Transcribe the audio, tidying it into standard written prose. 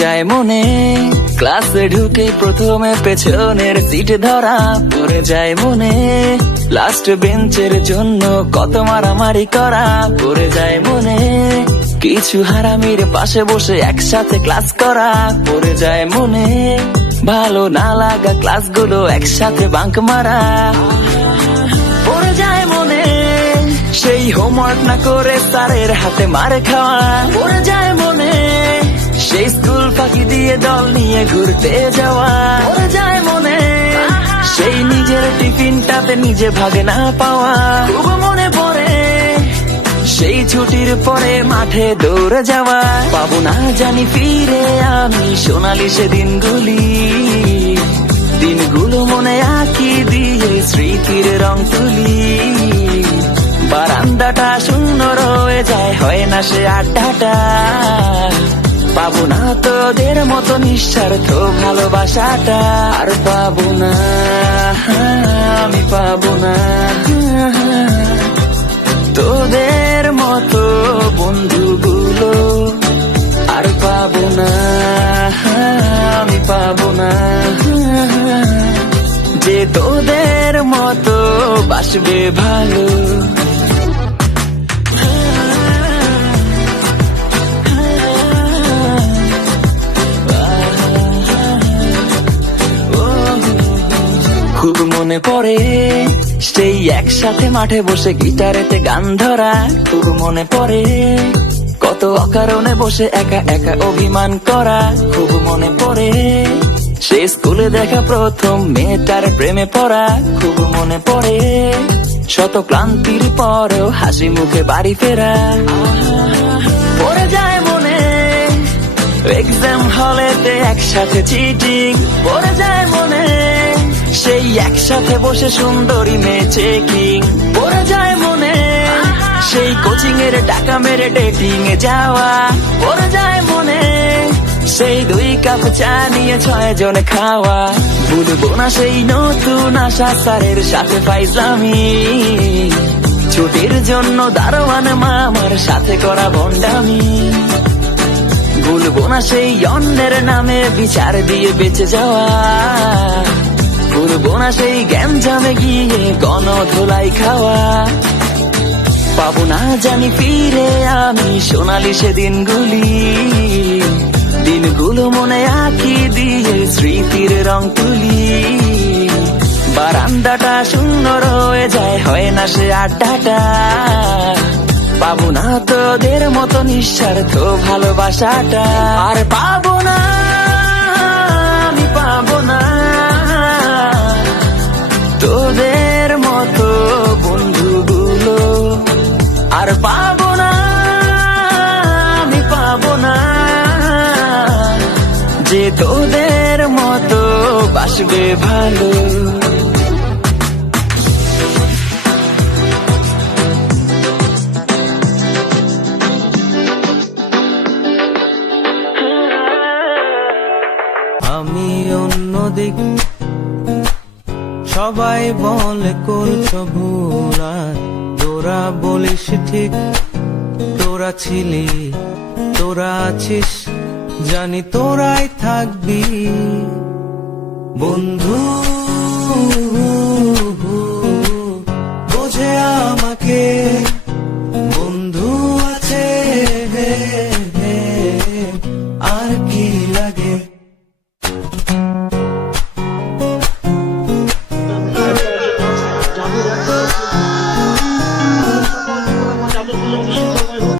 যায় মনে ক্লাসে ঢুকে প্রথমে পেছনের সিট ধরা পড়ে যায় মনে লাস্ট বেঞ্চের জন্য কত মারামারি করা পড়ে যায় মনে কিছু হারামির পাশে বসে একসাথে ক্লাস করা পড়ে যায় মনে ভালো না লাগা ক্লাসগুলো একসাথে বাঙ্ক মারা পড়ে যায় মনে সেই হোমওয়ার্ক না করে স্যারের হাতে মার খাওয়া পড়ে যায় মনে সেই স্কুল ফাঁকি দিয়ে দল নিয়ে ঘুরতে যাওয়া পড়ে যায় মনে সেই নিজের টিফিনটাতে নিজে ভাগে না পাওয়া খুব মনে পড়ে সেই ছুটির পরে মাঠে দৌড়ে যাওয়া পাবো না জানি ফিরে আমি সোনালি সে দিনগুলো মনে আঁকি দিয়ে স্মৃতির রং তুলি বারান্দাটা শূন্য রয়ে যায় হয় না সে আড্ডাটা পাবো না তোদের মতো নিঃস্বার্থ ভালোবাসাটা আর পাবো না আমি পাবো না তোদের মতো বন্ধুগুলো আর পাবো না আমি পাবো না যে তোদের মতো বাসবে ভালো খুব মনে পড়ে সেই একসাথে মাঠে বসে গিটারেতে গান ধরা খুব মনে পড়ে কত অকারণে বসে একা একা অভিমান করা খুব মনে পড়ে সে স্কুলে দেখা প্রথম মেয়েটার প্রেমে পড়া খুব মনে পড়ে শত ক্লান্তির পরেও হাসি মুখে বাড়ি ফেরা পড়ে যায় মনে এক্সাম হলেতে একসাথে চিটিং পড়ে যায় মনে সেই একসাথে বসে সুন্দরী মেয়ে চেকিং পড়ে যায় মনে সেই কোচিং এর টাকা মেরে ডেটিং এ যাওয়া পড়ে যায় মনে সেই 2 কাপ চা নিয়ে 6 জনে খাওয়া ভুলবো না সেই নতুন আশা স্যারের সাথে ফাইজলামি ছুটির জন্য দারোয়ান মামার সাথে করা ভণ্ডামি ভুলবো না সেই অন্যের নামে বিচার দিয়ে বেঁচে যাওয়া ভুলবো না সেই গ্যাঞ্জামে গিয়ে গণধোলাই খাওয়া পাবো না জানি ফিরে আমি সোনালি সে দিনগুলো মনে আঁকি দিয়ে স্মৃতির রং তুলি বারান্দাটা শূন্য রয়ে যায় হয় না সে আড্ডাটা পাবো না তোদের মতো নিঃস্বার্থ ভালোবাসাটা আর পাবো না আমি পাবো না তোদের মতো বন্ধুগুলো আর পাবো না আমি পাবো না যে তোদের মতো বাসবে ভালো আমি অন্যদিক সবাই বলে করছো ভুল আর তোরা বলিস ঠিক তোরা ছিলি তোরা আছিস জানি তোরাই থাকবি বন্ধু বোঝে আমাকে বন্ধু আছে আর